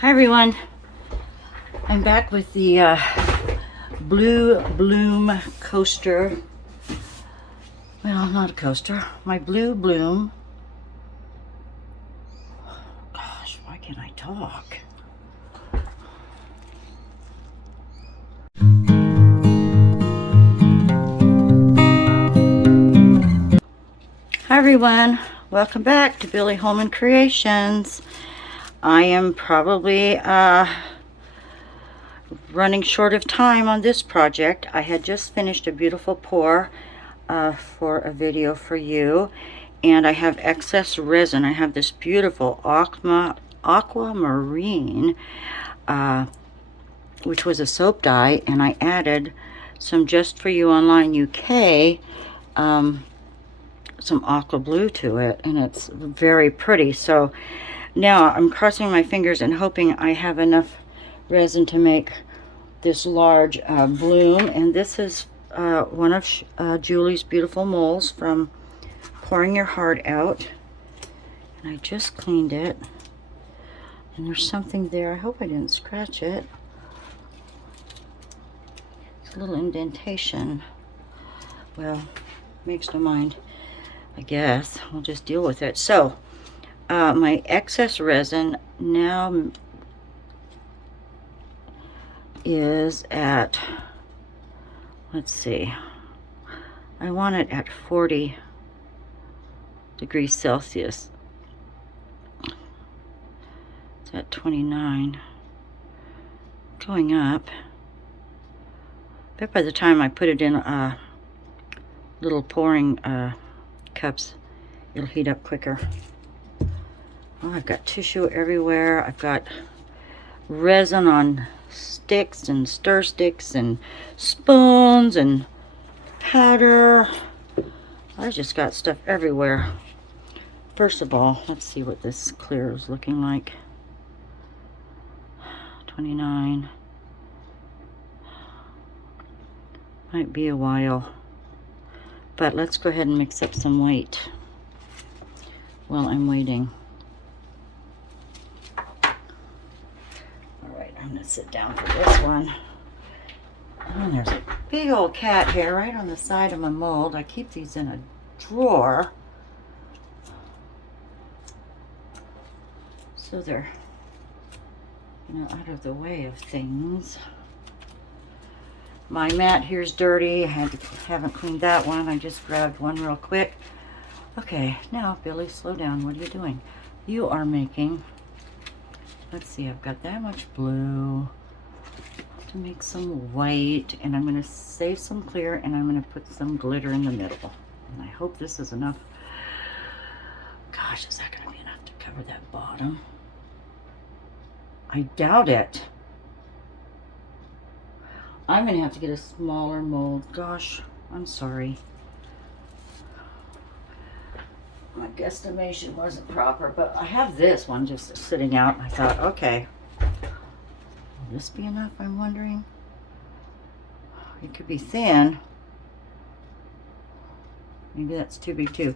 Hi everyone, I'm back with the Blue Bloom coaster. Well, not a coaster, my Blue Bloom. Gosh, why can't I talk? Hi everyone, welcome back to Billie Holman Creations. I am probably running short of time on this project. I had just finished a beautiful pour for a video for you, and I have excess resin. I have this beautiful aquamarine, which was a soap dye, and I added some Just For You Online UK, some aqua blue to it, and it's very pretty. So now I'm crossing my fingers and hoping I have enough resin to make this large bloom. And this is one of Julie's beautiful molds from Pouring Your Heart Out, and I just cleaned it, and there's something there. I hope I didn't scratch it. It's a little indentation. Well, makes no mind, I guess. We'll just deal with it. So my excess resin now is at, let's see, I want it at 40 degrees Celsius. It's at 29, going up. But by the time I put it in little pouring cups, it'll heat up quicker. Oh, I've got tissue everywhere. I've got resin on sticks and stir sticks and spoons and powder. I just got stuff everywhere. First of all, let's see what this clear is looking like. 29. Might be a while, but let's go ahead and mix up some weight while I'm waiting. Alright, I'm going to sit down for this one. And there's a big old cat hair right on the side of my mold. I keep these in a drawer, so they're, out of the way of things. My mat here's dirty. I haven't cleaned that one. I just grabbed one real quick. Okay, now Billie, slow down. What are you doing? You are making, let's see, I've got that much blue to make some white, and I'm going to save some clear, and I'm going to put some glitter in the middle. And I hope this is enough. Gosh, is that going to be enough to cover that bottom? I doubt it. I'm going to have to get a smaller mold. Gosh, I'm sorry. My guesstimation wasn't proper, but I have this one just sitting out, and I thought, okay, will this be enough, I'm wondering? It could be thin. Maybe that's too big too.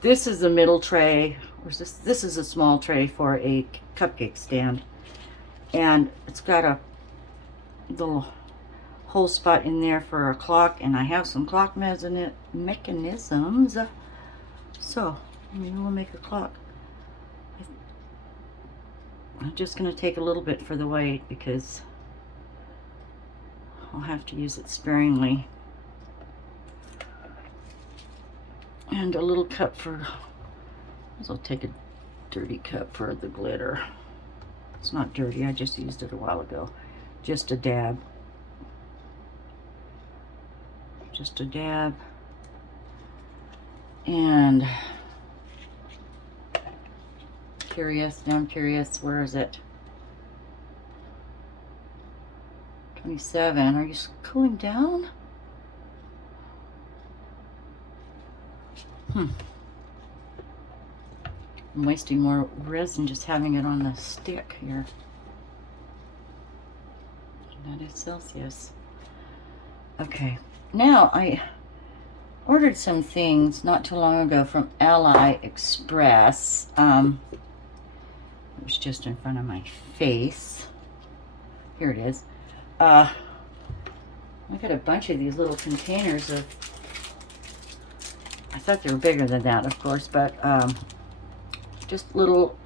This is the middle tray. This is a small tray for a cupcake stand. And it's got a little hole spot in there for a clock, and I have some clock mechanisms. So maybe we'll make a clock. I'm just going to take a little bit for the weight because I'll have to use it sparingly. And a little cup for, I'll take a dirty cup for the glitter. It's not dirty, I just used it a while ago. Just a dab. Just a dab. And now I'm curious, where is it? 27. Are you cooling down? I'm wasting more resin just having it on the stick here. That is Celsius. Okay, now I ordered some things not too long ago from AliExpress. It was just in front of my face. Here it is. I got a bunch of these little containers of, I thought they were bigger than that, of course, but just little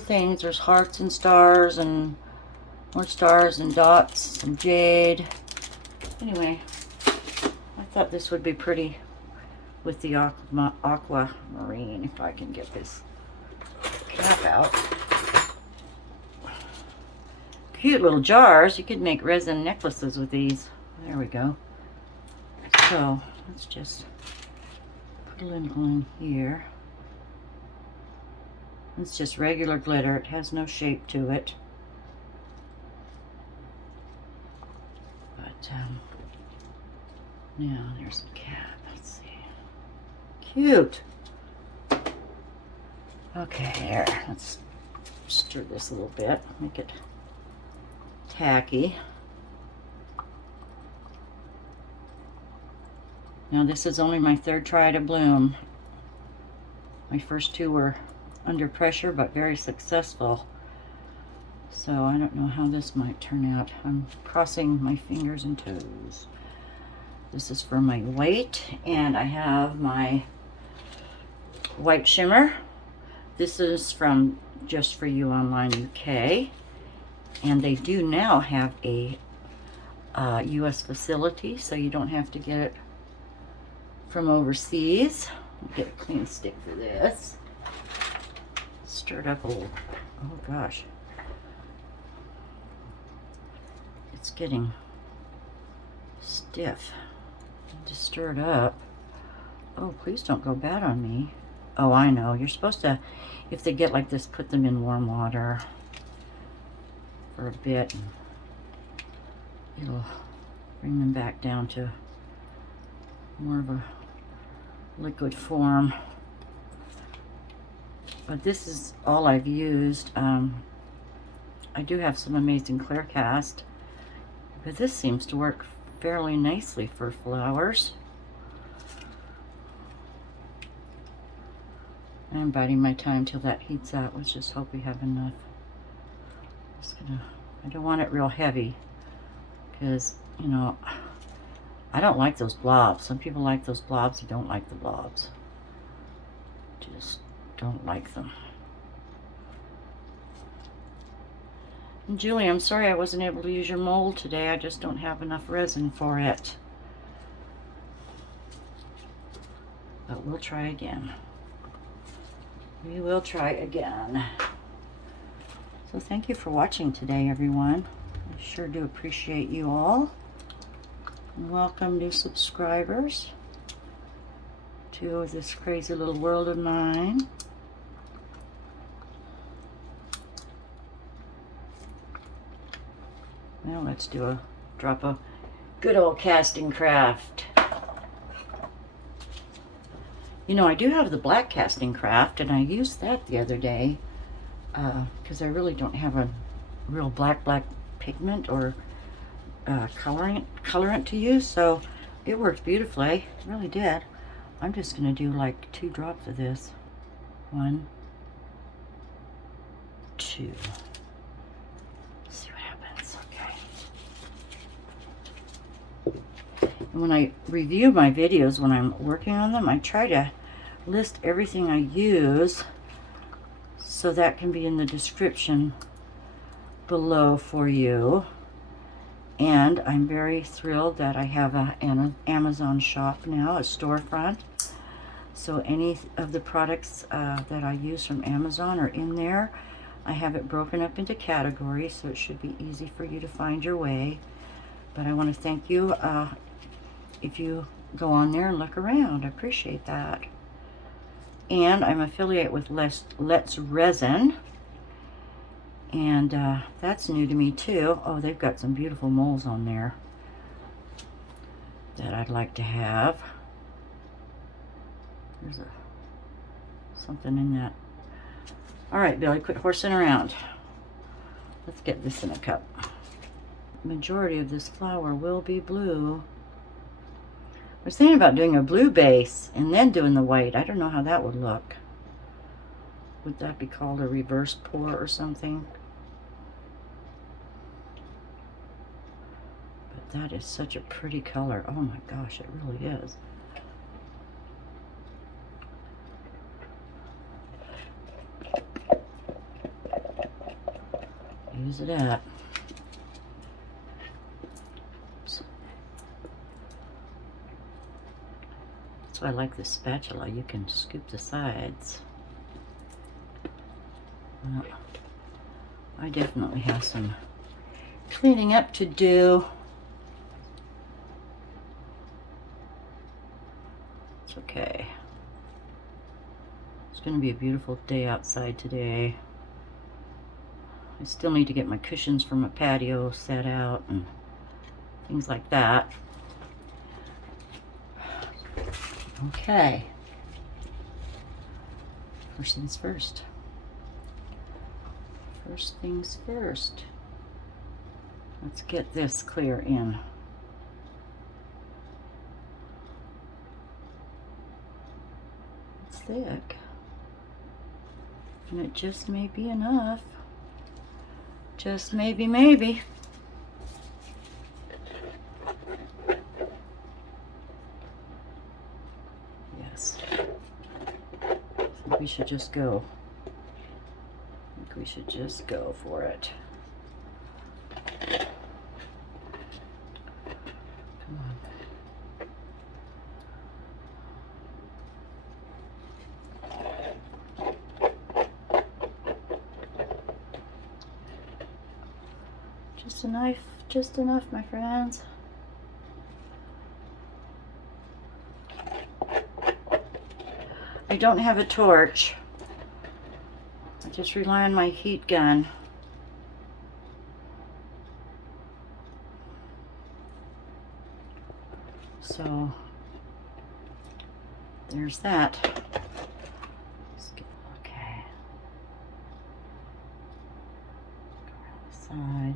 things. There's hearts and stars and more stars and dots and jade. Anyway, I thought this would be pretty with the aquamarine, if I can get this cap out. Cute little jars. You could make resin necklaces with these. There we go. So let's just put a little in here. It's just regular glitter. It has no shape to it. But now there's the cap. Let's see. Cute. Okay, here. Let's stir this a little bit. Make it tacky. Now this is only my third try to bloom. My first two were under pressure but very successful. So I don't know how this might turn out. I'm crossing my fingers and toes. This is for my white, and I have my white shimmer. This is from Just For You Online UK. And they do now have a US facility, so you don't have to get it from overseas. I'll get a clean stick for this. Stir it up a little. Oh gosh. It's getting stiff. Just stir it up. Oh, please don't go bad on me. Oh, I know. You're supposed to, if they get like this, put them in warm water for a bit. It'll bring them back down to more of a liquid form. But this is all I've used. I do have some amazing clear cast, but this seems to work fairly nicely for flowers. I'm biding my time till that heats out. Let's just hope we have enough. I don't want it real heavy because, you know, I don't like those blobs. Some people like those blobs. I don't like the blobs. Just don't like them. And Julie, I'm sorry I wasn't able to use your mold today. I just don't have enough resin for it. But we'll try again. We will try again. So thank you for watching today, everyone. I sure do appreciate you all. And welcome new subscribers to this crazy little world of mine. Now let's do a drop of good old casting craft. You know, I do have the black casting craft, and I used that the other day because I really don't have a real black pigment or colorant to use, so it worked beautifully. It really did. I'm just going to do like 2 drops of this. 1, 2. See what happens. Okay. And when I review my videos, when I'm working on them, I try to list everything I use, so that can be in the description below for you. And I'm very thrilled that I have an Amazon shop now, a storefront. So any of the products that I use from Amazon are in there. I have it broken up into categories, so it should be easy for you to find your way. But I want to thank you if you go on there and look around. I appreciate that. And I'm affiliate with Let's Resin, and that's new to me too. Oh, they've got some beautiful molds on there that I'd like to have. There's something in that. All right, Billy, quit horsing around. Let's get this in a cup. Majority of this flower will be blue. I was thinking about doing a blue base and then doing the white. I don't know how that would look. would that be called a reverse pour or something? But that is such a pretty color. Oh my gosh, it really is. Use it up. That's why I like this spatula. You can scoop the sides. Well, I definitely have some cleaning up to do. It's okay. It's going to be a beautiful day outside today. I still need to get my cushions from my patio set out and things like that. Okay. First things first. First things first. Let's get this clear in. It's thick. And it just may be enough. Just maybe. Yes. I think we should just go. I think we should just go for it. Come on. Just a knife, just enough, my friends. I don't have a torch. I just rely on my heat gun. So there's that. Okay. Go around the side.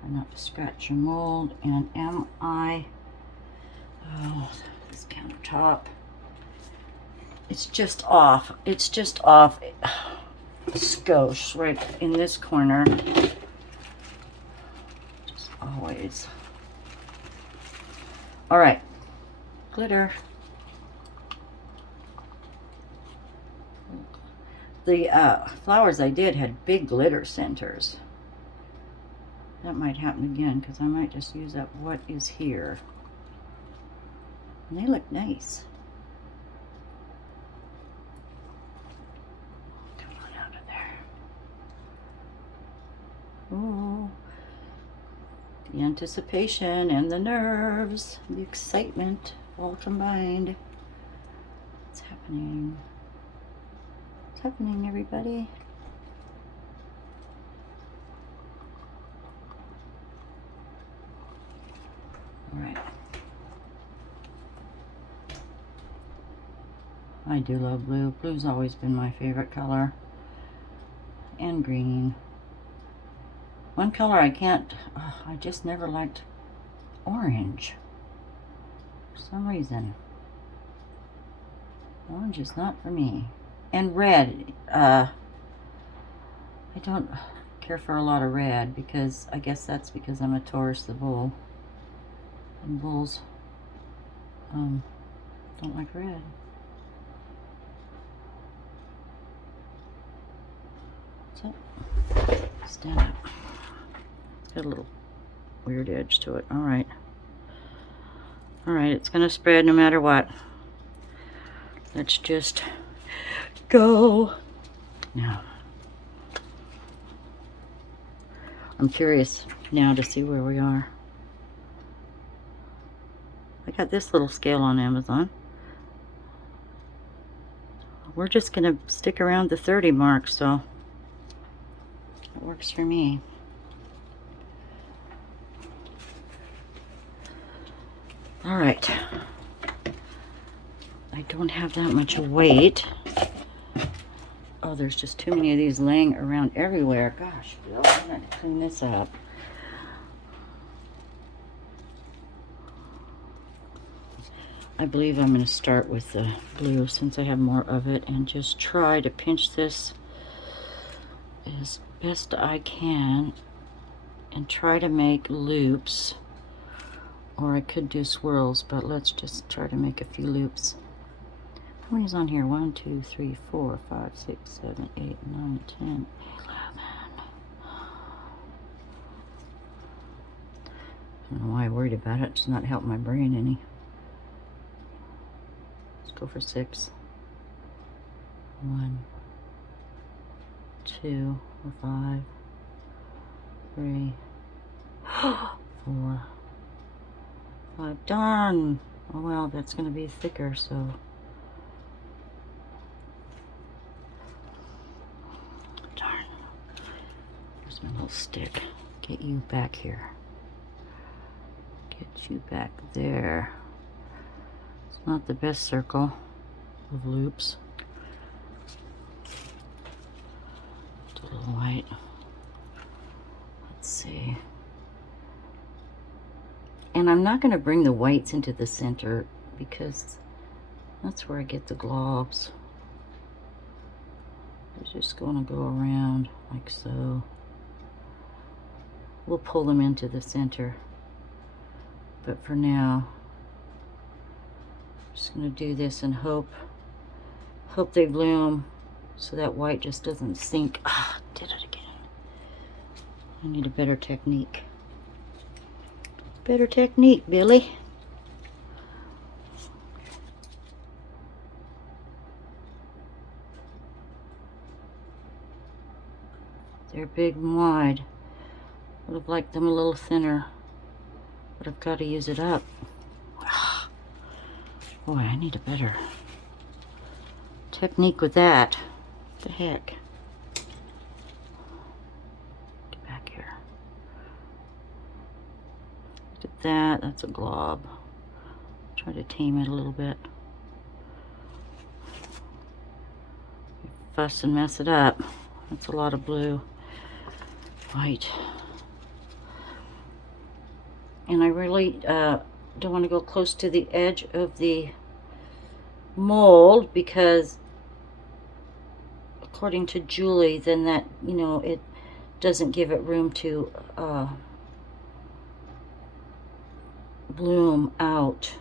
Try not to scratch your mold. And oh, this countertop. It's just off. It's just off. Skosh right in this corner. Just always. All right. Glitter. The flowers I did had big glitter centers. That might happen again because I might just use up what is here. And they look nice. Come on out of there. Ooh. The anticipation and the nerves, the excitement all combined. What's happening? What's happening, everybody? All right. I do love blue. Blue's always been my favorite color. And green. One color I just never liked orange. For some reason. Orange is not for me. And red. I don't care for a lot of red because I guess that's because I'm a Taurus the bull. And bulls don't like red. So, stand up. It's got a little weird edge to it. All right. All right, it's going to spread no matter what. Let's just go. Now, I'm curious now to see where we are. I got this little scale on Amazon. We're just going to stick around the 30 mark, so it works for me. All right. I don't have that much weight. Oh, there's just too many of these laying around everywhere. Gosh, Bill, I'm going to clean this up. I believe I'm going to start with the blue since I have more of it and just try to pinch this as best I can and try to make loops, or I could do swirls, but let's just try to make a few loops. How many's on here? 1, 2, 3, 4, 5, 6, 7, 8, 9, 10, 11. I don't know why I worried about it. It's not helping my brain any. Let's go for 6. 1, 2, or 5, 3, 4, 5. Darn! Oh well, that's going to be thicker, so. Darn. Here's my little stick. Get you back here. Get you back there. It's not the best circle of loops. Do a little white. Let's see. And I'm not going to bring the whites into the center because that's where I get the globs. I'm just going to go around like so. We'll pull them into the center. But for now, I'm just going to do this and hope they bloom so that white just doesn't sink. Ah, did it again. I need a better technique. Better technique, Billy. They're big and wide. Would have liked them a little thinner, but I've got to use it up. Boy, I need a better technique with that. What the heck? Get back here. Look at that. That's a glob. Try to tame it a little bit. Fuss and mess it up. That's a lot of blue. White. And I really don't want to go close to the edge of the mold because according to Julie, then that, you know, it doesn't give it room to bloom out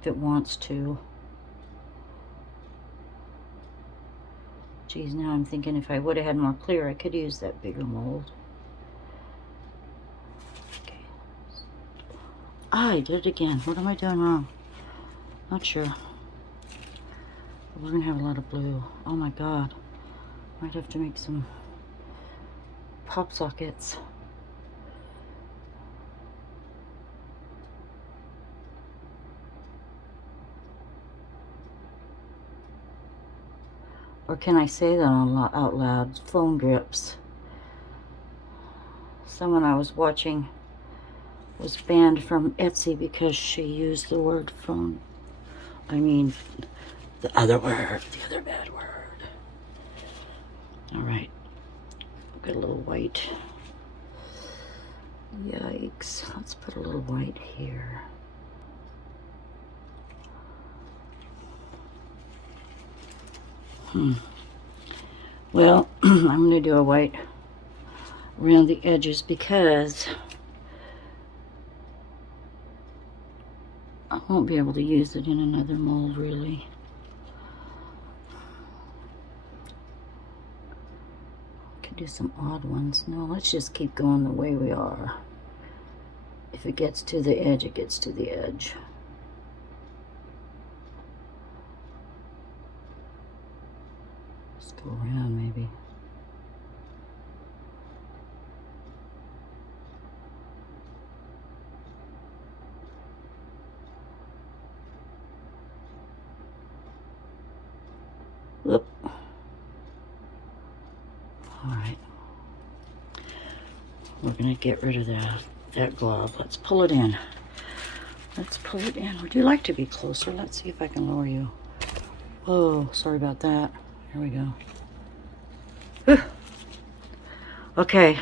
if it wants to. Geez, now I'm thinking if I would have had more clear, I could use that bigger mold. Okay. I did it again. What am I doing wrong? Not sure. We're gonna have a lot of blue. Oh my god. Might have to make some pop sockets. Or can I say that out loud? Phone grips. Someone I was watching was banned from Etsy because she used the word phone. I mean, the other word, the other bad word. All right, got a little white. Yikes, let's put a little white here. Well, I'm going to do a white around the edges because I won't be able to use it in another mold really. Could do some odd ones. No, let's just keep going the way we are. If it gets to the edge, it gets to the edge. Let's go around maybe. Whoop. All right. We're gonna get rid of that glob. Let's pull it in. Let's pull it in. Would you like to be closer? Let's see if I can lower you. Oh, sorry about that. Here we go. Whew. Okay.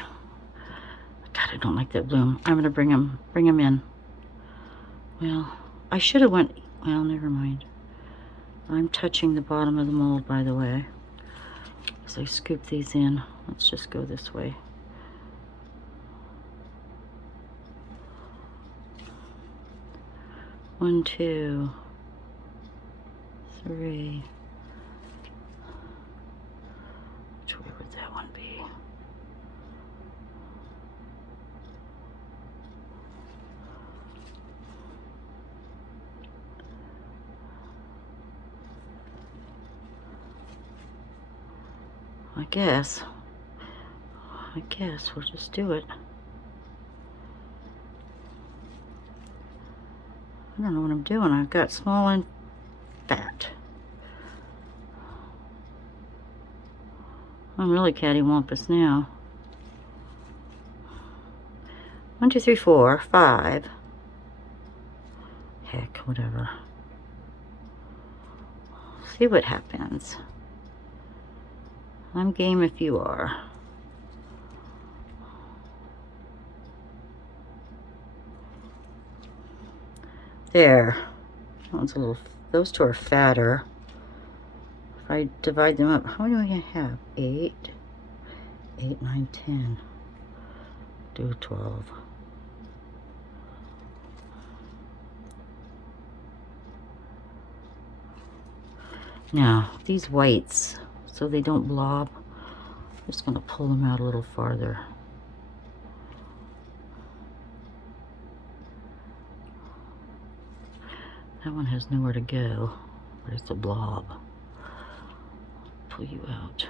God, I don't like that bloom. I'm gonna bring him in. Well, I should have went, well, never mind. I'm touching the bottom of the mold, by the way. So I scoop these in. Let's just go this way. One, two, three. Which way would that one be? I guess we'll just do it. I don't know what I'm doing. I've got small and fat. I'm really cattywampus now. 1, 2, 3, 4, 5. Heck, whatever. See what happens. I'm game if you are. There. That one's a little, those two are fatter. If I divide them up, how many do I have? 8, 9, 10. Do 12. Now, these whites, so they don't blob, I'm just going to pull them out a little farther. That one has nowhere to go, but it's a blob. Pull you out.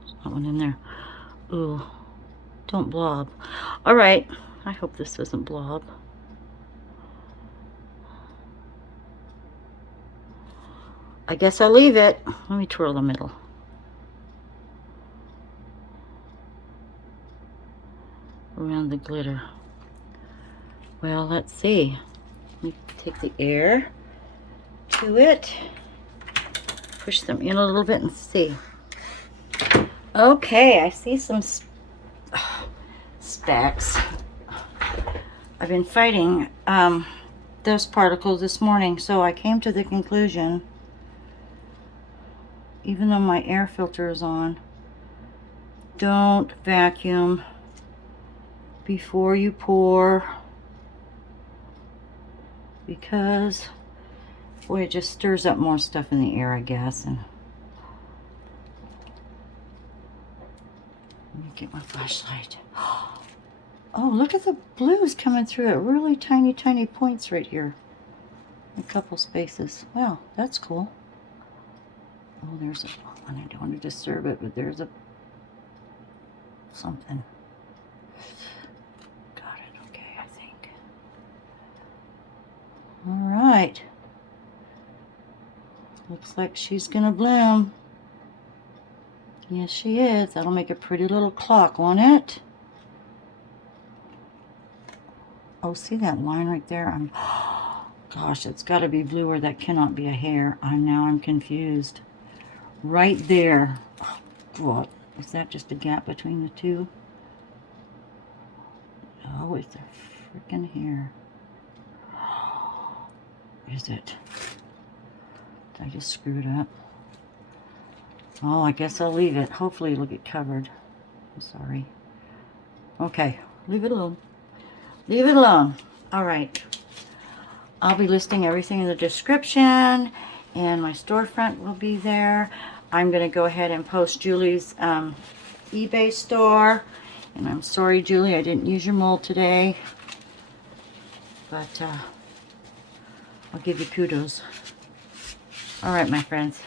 There's not one in there. Ooh, don't blob. All right, I hope this doesn't blob. I guess I'll leave it. Let me twirl the middle. Around the glitter. Well, let's see. Let me take the air to it. Push them in a little bit and see. Okay, I see some specks. I've been fighting those particles this morning, so I came to the conclusion, even though my air filter is on, don't vacuum before you pour, because boy, it just stirs up more stuff in the air, I guess. And let me get my flashlight. Oh, look at the blues coming through it. Really tiny, tiny points right here. A couple spaces. Wow, that's cool. Oh, there's a one. I don't want to disturb it, but there's a something. Got it. Okay, I think. All right. Looks like she's gonna bloom. Yes, she is. That'll make a pretty little clock, won't it? Oh, see that line right there? Gosh, it's got to be blue or that cannot be a hair. I'm confused. Right there. Oh, what? Is that just a gap between the two? Oh, it's a freaking hair. Is it? Did I just screw it up? Oh, I guess I'll leave it. Hopefully it'll get covered. I'm sorry. Okay, leave it alone. Leave it alone. All right. I'll be listing everything in the description, and my storefront will be there. I'm going to go ahead and post Julie's eBay store. And I'm sorry, Julie, I didn't use your mold today. But I'll give you kudos. All right, my friends.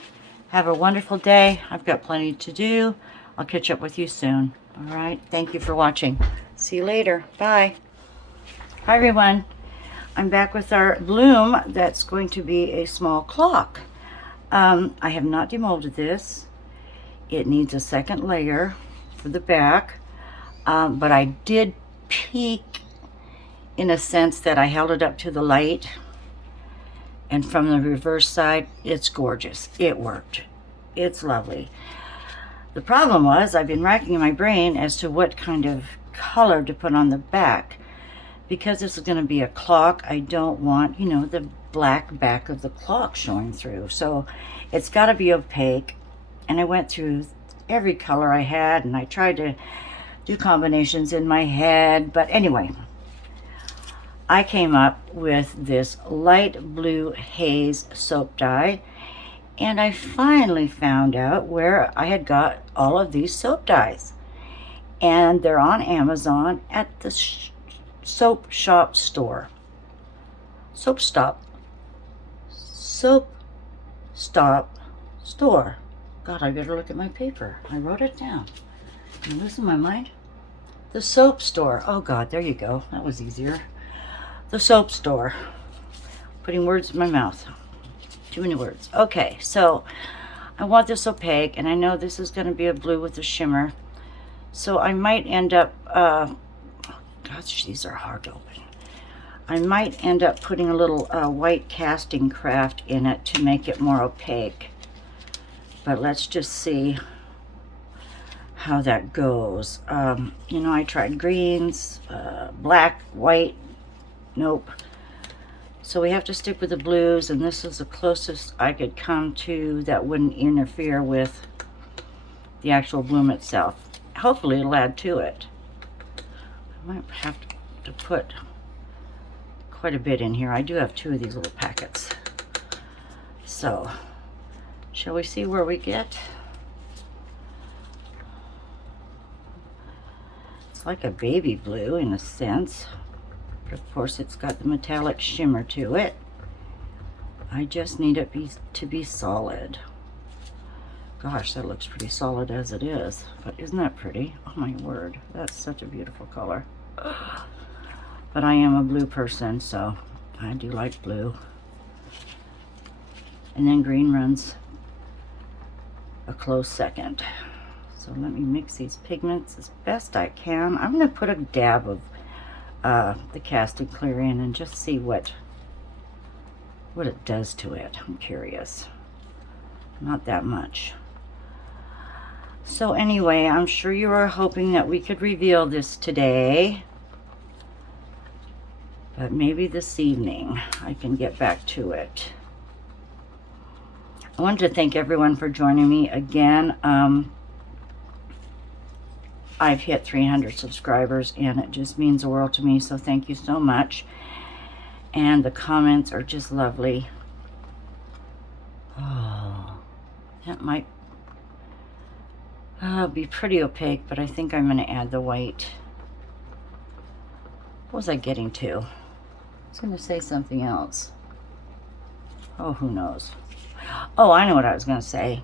Have a wonderful day. I've got plenty to do. I'll catch up with you soon. All right. Thank you for watching. See you later. Bye. Hi, everyone. I'm back with our bloom that's going to be a small clock. I have not demolded this. It needs a second layer for the back, but I did peek in a sense that I held it up to the light, and from the reverse side, it's gorgeous. It worked. It's lovely. The problem was I've been racking my brain as to what kind of color to put on the back. Because this is going to be a clock, I don't want, you know, the black back of the clock showing through. So it's got to be opaque. And I went through every color I had, and I tried to do combinations in my head. But anyway, I came up with this light blue haze soap dye. And I finally found out where I had got all of these soap dyes. And they're on Amazon at the Soap Shop store. Soap Stop store. God, I better look at my paper. I wrote it down. You losing my mind? The soap store. Oh God, there you go. That was easier. The soap store. Putting words in my mouth. Too many words. Okay, so I want this opaque, and I know this is going to be a blue with a shimmer. So I might end up, gosh, these are hard to open. I might end up putting a little white casting craft in it to make it more opaque. But let's just see how that goes. You know, I tried greens, black, white, nope. So we have to stick with the blues, and this is the closest I could come to that wouldn't interfere with the actual bloom itself. Hopefully it'll add to it. I might have to put quite a bit in here. I do have 2 of these little packets. So, shall we see where we get? It's like a baby blue in a sense. But of course it's got the metallic shimmer to it. I just need it to be solid. Gosh, that looks pretty solid as it is. But isn't that pretty? Oh my word, that's such a beautiful color. But I am a blue person, so I do like blue. And then green runs a close second. So let me mix these pigments as best I can. I'm going to put a dab of the casting clear in and just see what it does to it. I'm curious. Not that much. So anyway, I'm sure you are hoping that we could reveal this today, but maybe this evening I can get back to it. I wanted to thank everyone for joining me again. I've hit 300 subscribers, and it just means the world to me, so thank you so much. And the comments are just lovely. Oh, that might be pretty opaque, but I think I'm going to add the white. What was I getting to? I was going to say something else. Oh, who knows? Oh, I know what I was going to say.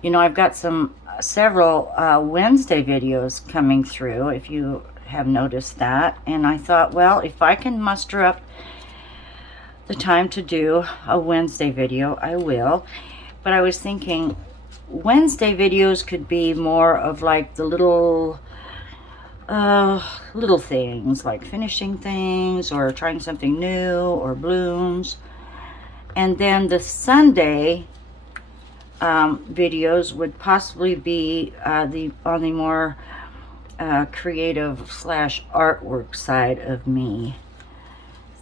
You know, I've got several Wednesday videos coming through, if you have noticed that. And I thought, well, if I can muster up the time to do a Wednesday video, I will. But I was thinking Wednesday videos could be more of like the little things, like finishing things or trying something new or blooms. And then the Sunday videos would possibly be on the more creative / artwork side of me.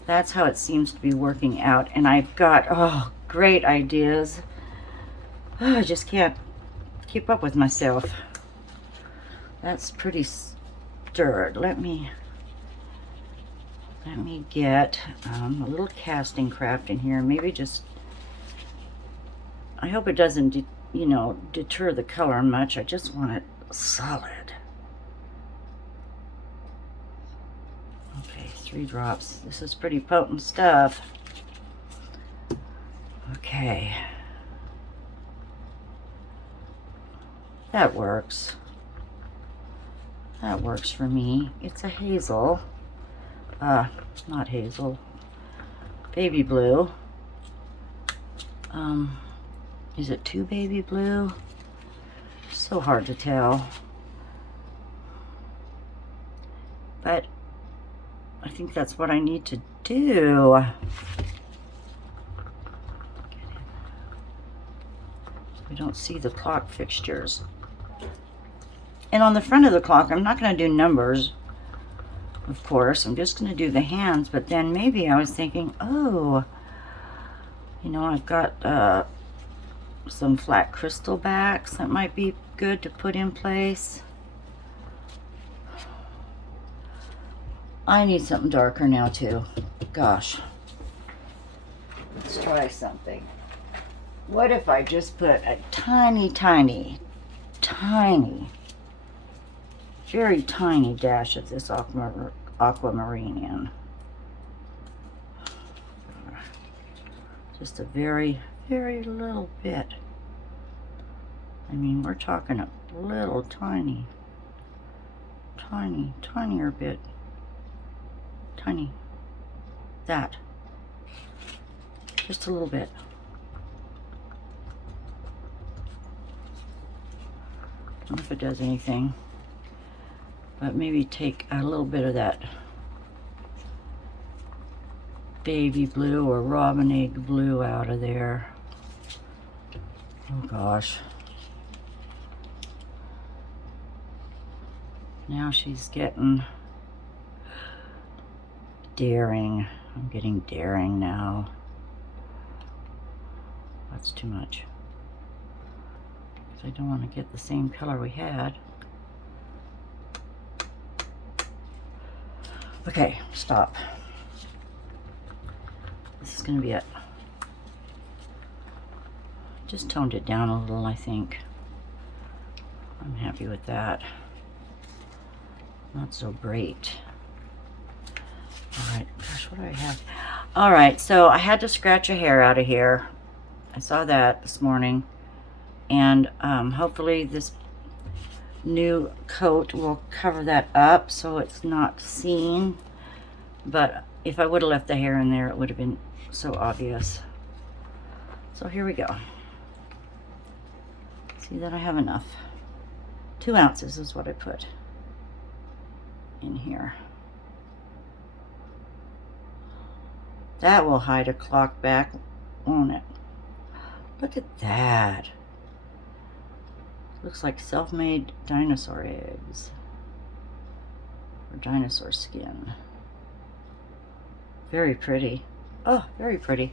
That's how it seems to be working out, and I've got great ideas. I just can't keep up with myself. That's pretty stirred. Let me get a little casting craft in here. Maybe just, I hope it doesn't, deter the color much. I just want it solid. Okay, 3 drops. This is pretty potent stuff. Okay. That works. That works for me. It's a hazel. Not hazel. Baby blue. Is it 2 baby blue? So hard to tell. But I think that's what I need to do. We don't see the clock fixtures. And on the front of the clock, I'm not going to do numbers, of course. I'm just going to do the hands. But then maybe I was thinking, oh, you know, I've got some flat crystal backs that might be good to put in place. I need something darker now too. Gosh. Let's try something. What if I just put a tiny, very tiny dash of this aquamarine in? Just a very, very little bit. I mean, we're talking a little tinier bit. Tiny. That. Just a little bit. I don't know if it does anything, but maybe take a little bit of that baby blue or robin egg blue out of there. Oh gosh. Now she's getting daring. I'm getting daring now. That's too much. I don't want to get the same color we had. Okay, stop. This is going to be it. Just toned it down a little, I think. I'm happy with that. Not so great. Alright, gosh, what do I have? Alright, so I had to scratch a hair out of here. I saw that this morning. And hopefully this new coat will cover that up so it's not seen. But if I would have left the hair in there, it would have been so obvious. So here we go. See that I have enough. 2 ounces is what I put in here. That will hide a clock back, won't it? Look at that. Looks like self-made dinosaur eggs. Or dinosaur skin. Very pretty. Oh, very pretty.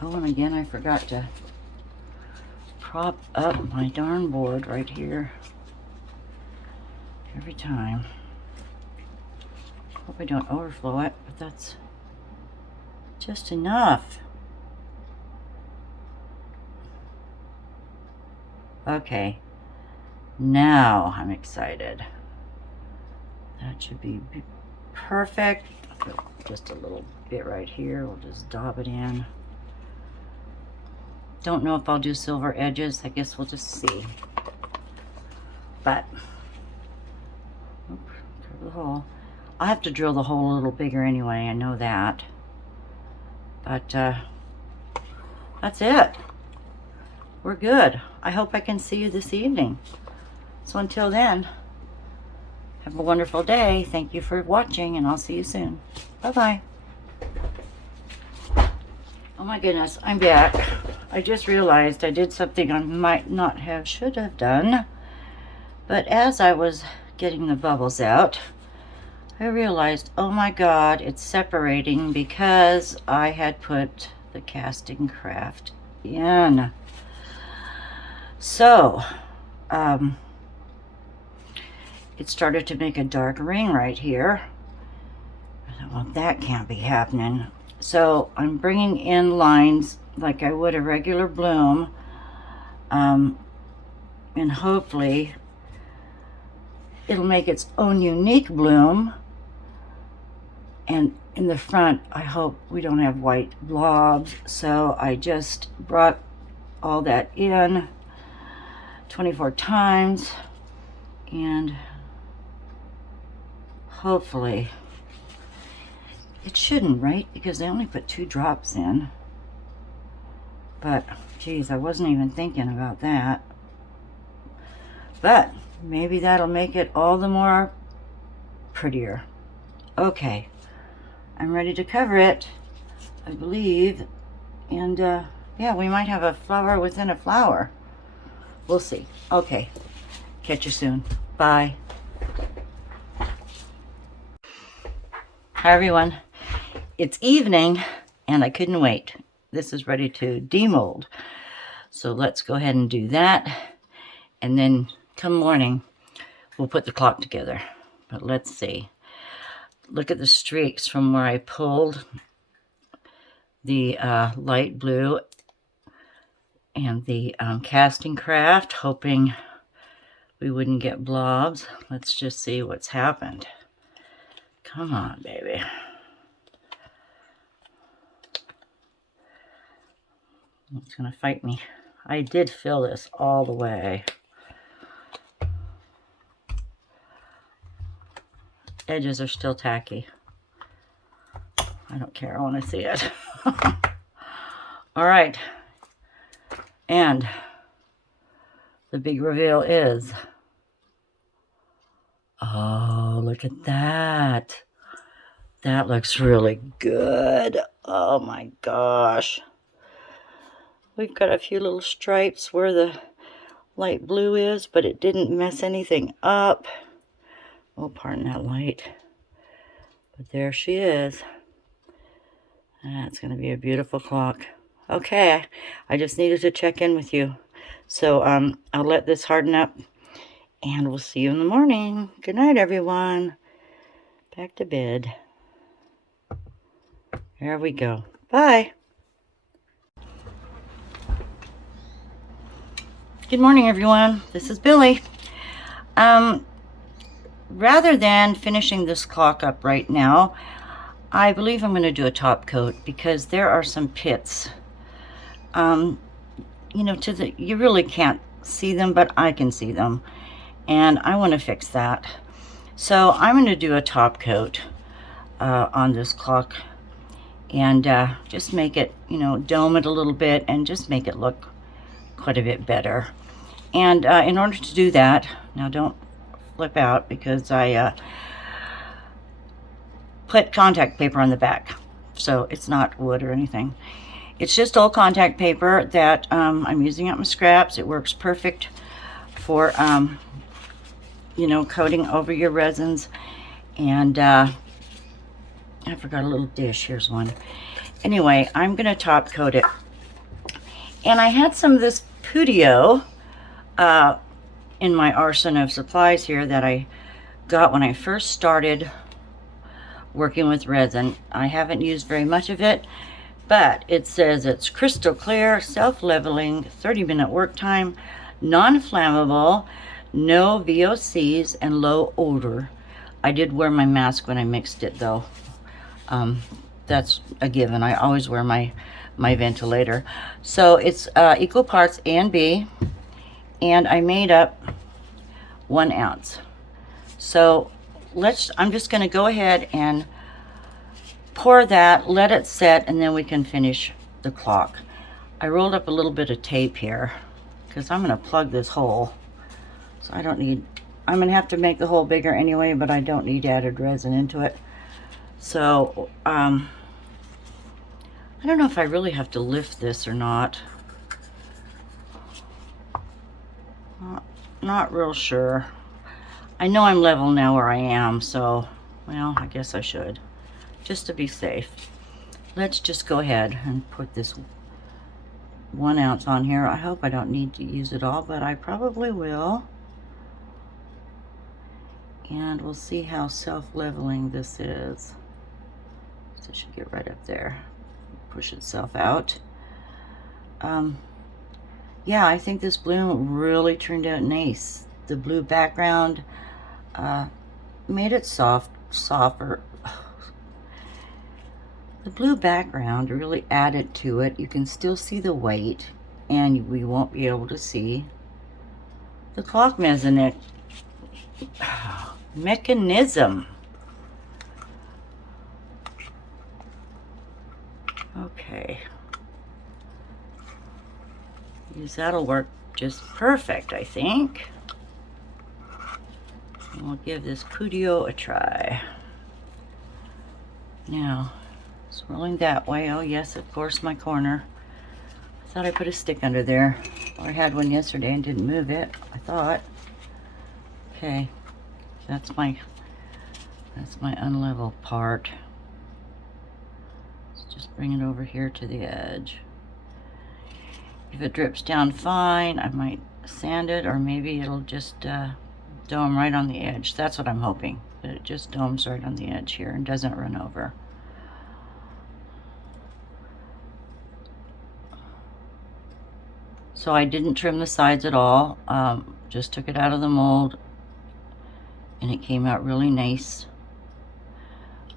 Oh, and again, I forgot to prop up my darn board right here. Every time. Hope I don't overflow it, but that's just enough. Okay. Now I'm excited. That should be perfect. Just a little bit right here. We'll just dab it in. Don't know if I'll do silver edges. I guess we'll just see. But, oops, cover the hole. I'll have to drill the hole a little bigger anyway. I know that. But, that's it. We're good. I hope I can see you this evening. So until then, have a wonderful day. Thank you for watching, and I'll see you soon. Bye-bye. Oh my goodness, I'm back. I just realized I did something I might not have, should have done. But as I was getting the bubbles out, I realized, oh my God, it's separating because I had put the casting craft in. So, it started to make a dark ring right here. I thought, well, that can't be happening. So I'm bringing in lines like I would a regular bloom, and hopefully it'll make its own unique bloom. And in the front, I hope we don't have white blobs. So I just brought all that in 24 times, and hopefully it shouldn't, right? Because I only put 2 drops in. But geez, I wasn't even thinking about that. But maybe that'll make it all the more prettier. Okay, I'm ready to cover it, I believe. And yeah, we might have a flower within a flower. We'll see. Okay. Catch you soon. Bye. Hi, everyone. It's evening, and I couldn't wait. This is ready to demold. So let's go ahead and do that. And then come morning, we'll put the clock together. But let's see. Look at the streaks from where I pulled the light blue and the casting craft, hoping we wouldn't get blobs. Let's just see what's happened. Come on, baby. It's gonna fight me. I did fill this all the way. Edges are still tacky. I don't care, I want to see it. All right. And the big reveal is, oh, look at that. That looks really good. Oh my gosh. We've got a few little stripes where the light blue is, but it didn't mess anything up. Oh, pardon that light. But there she is. That's going to be a beautiful clock. Okay, I just needed to check in with you. So I'll let this harden up, and we'll see you in the morning. Good night, everyone. Back to bed. There we go. Bye. Good morning, everyone. This is Billie. Rather than finishing this clock up right now, I believe I'm going to do a top coat because there are some pits. You know, you really can't see them, but I can see them, and I want to fix that. So I'm going to do a top coat on this clock, and just make it, you know, dome it a little bit and just make it look quite a bit better. And in order to do that, now don't flip out because I put contact paper on the back, so it's not wood or anything. It's just old contact paper that I'm using up my scraps. It works perfect for you know, coating over your resins. And I forgot a little dish. Here's one. Anyway, I'm gonna top coat it. And I had some of this Pudio in my arsenal of supplies here that I got when I first started working with resin. I haven't used very much of it, but it says it's crystal clear, self-leveling, 30-minute work time, non-flammable, no VOCs, and low odor. I did wear my mask when I mixed it, though. That's a given. I always wear my ventilator. So it's equal parts A and B, and I made up 1 ounce. So I'm just going to go ahead and pour that, let it set, and then we can finish the clock. I rolled up a little bit of tape here because I'm going to plug this hole. So I'm going to have to make the hole bigger anyway, but I don't need added resin into it. So I don't know if I really have to lift this or not. Not real sure. I know I'm level now where I am, so, well, I guess I should, just to be safe. Let's just go ahead and put this 1 ounce on here. I hope I don't need to use it all, but I probably will. And we'll see how self-leveling this is. So it should get right up there. Push itself out. Yeah, I think this bloom really turned out nice. The blue background made it softer. The blue background really added to it. You can still see the white, and we won't be able to see the clock mechanism. Okay. That'll work just perfect, I think. And we'll give this Pudio a try. Now, it's rolling that way. Oh yes, of course, my corner. thought I put a stick under there. Or I had one yesterday and didn't move it, I thought. Okay, that's my unlevel part. Let's just bring it over here to the edge. If it drips down fine, I might sand it, or maybe it'll just dome right on the edge. That's what I'm hoping, that it just domes right on the edge here and doesn't run over. So I didn't trim the sides at all, just took it out of the mold, and it came out really nice.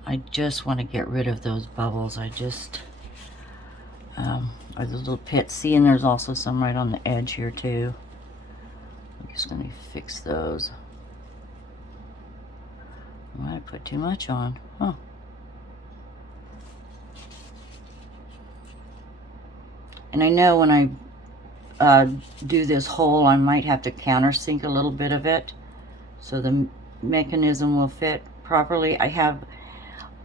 I just want to get rid of those bubbles. I just, or the little pits. See, and there's also some right on the edge here too. I'm just going to fix those. I might put too much on. Huh. And I know when I do this hole, I might have to countersink a little bit of it so the mechanism will fit properly. I have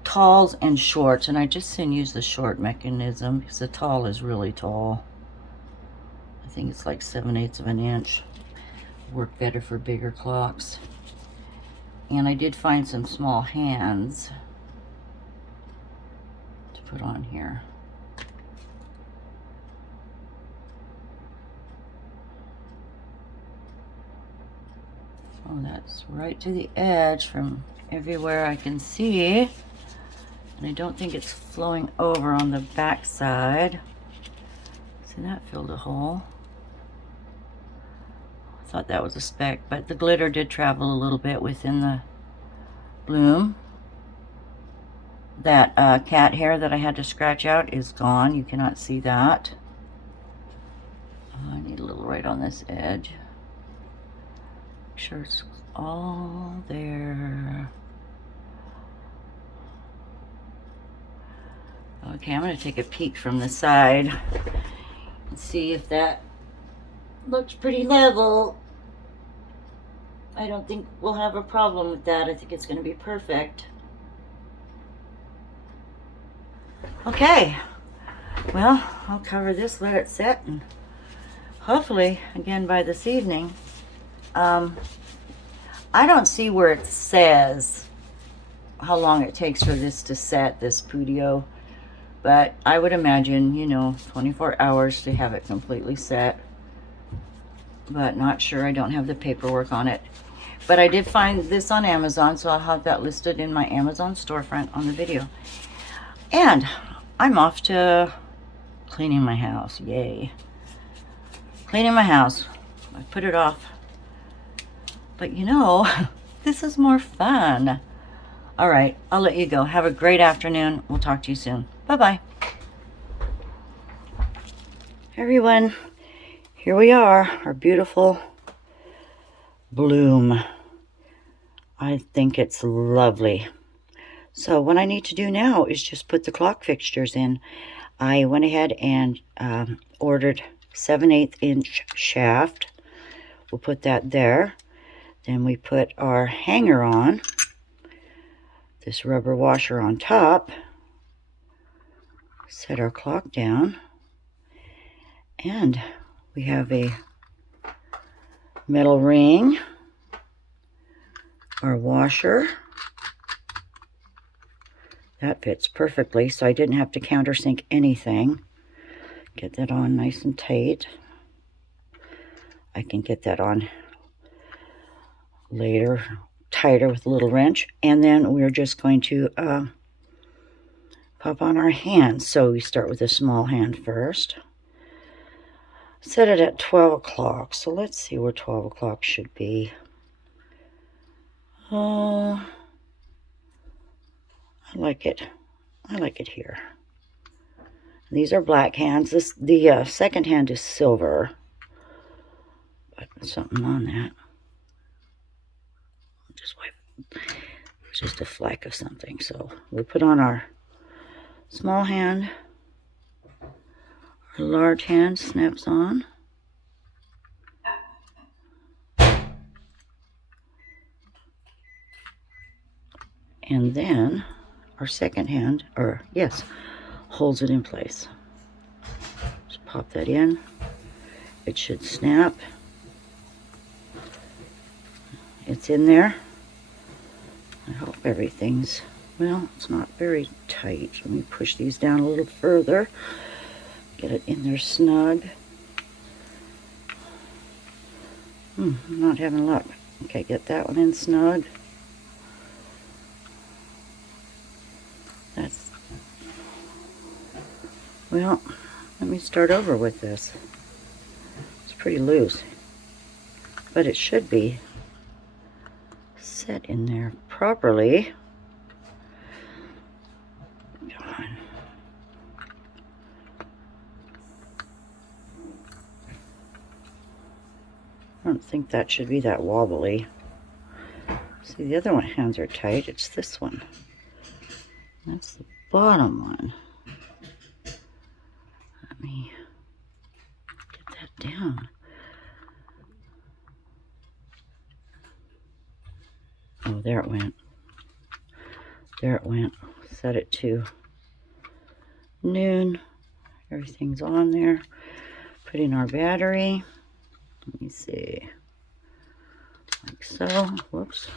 talls and shorts, and I just soon use the short mechanism because the tall is really tall. I think it's like 7/8 of an inch. Work better for bigger clocks. And I did find some small hands to put on here. Oh, that's right to the edge from everywhere I can see. And I don't think it's flowing over on the back side. See, that filled a hole. I thought that was a speck, but the glitter did travel a little bit within the bloom. That cat hair that I had to scratch out is gone. You cannot see that. I need a little right on this edge. Make sure it's all there. Okay, I'm going to take a peek from the side and see if that looks pretty level. I don't think we'll have a problem with that. I think it's going to be perfect. Okay, well, I'll cover this, let it set, and hopefully, again, by this evening. I don't see where it says how long it takes for this to set, this Pudio, but I would imagine, you know, 24 hours to have it completely set, but not sure. I don't have the paperwork on it. But I did find this on Amazon, so I'll have that listed in my Amazon storefront on the video. And I'm off to cleaning my house. Yay. Cleaning my house. I put it off. But you know, this is more fun. All right, I'll let you go. Have a great afternoon. We'll talk to you soon. Bye-bye. Everyone, here we are, our beautiful bloom. I think it's lovely. So what I need to do now is just put the clock fixtures in. I went ahead and ordered 7/8 inch shaft. We'll put that there. Then we put our hanger on, this rubber washer on top, set our clock down, and we have a metal ring, our washer. That fits perfectly, so I didn't have to countersink anything. Get that on nice and tight. I can get that on later, tighter with a little wrench. And then we're just going to pop on our hands. So we start with a small hand first. Set it at 12 o'clock. So let's see where 12 o'clock should be. Oh, I like it. I like it here. These are black hands. The second hand is silver. But something on that. Just wipe. It's just a fleck of something. So we put on our small hand. Our large hand snaps on. And then our second hand, or yes, holds it in place. Just pop that in. It should snap. It's in there. I hope everything's, well, it's not very tight. Let me push these down a little further. Get it in there snug. I'm not having luck. Okay, get that one in snug. That's, well, let me start over with this. It's pretty loose, but it should be set in there properly. I don't think that should be that wobbly. See, the other hands are tight. It's this one. That's the bottom one. Let me get that down. Oh, there it went. There it went. Set it to noon. Everything's on there. Put in our battery. Let me see. Like so. Whoops.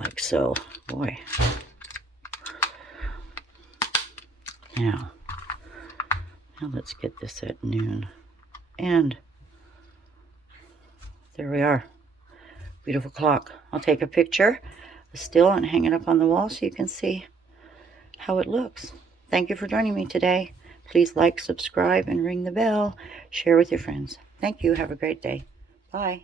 Like so. Boy. Now let's get this at noon. And there we are. Beautiful clock. I'll take a picture still and hang it up on the wall so you can see how it looks. Thank you for joining me today. Please like, subscribe, and ring the bell. Share with your friends. Thank you. Have a great day. Bye.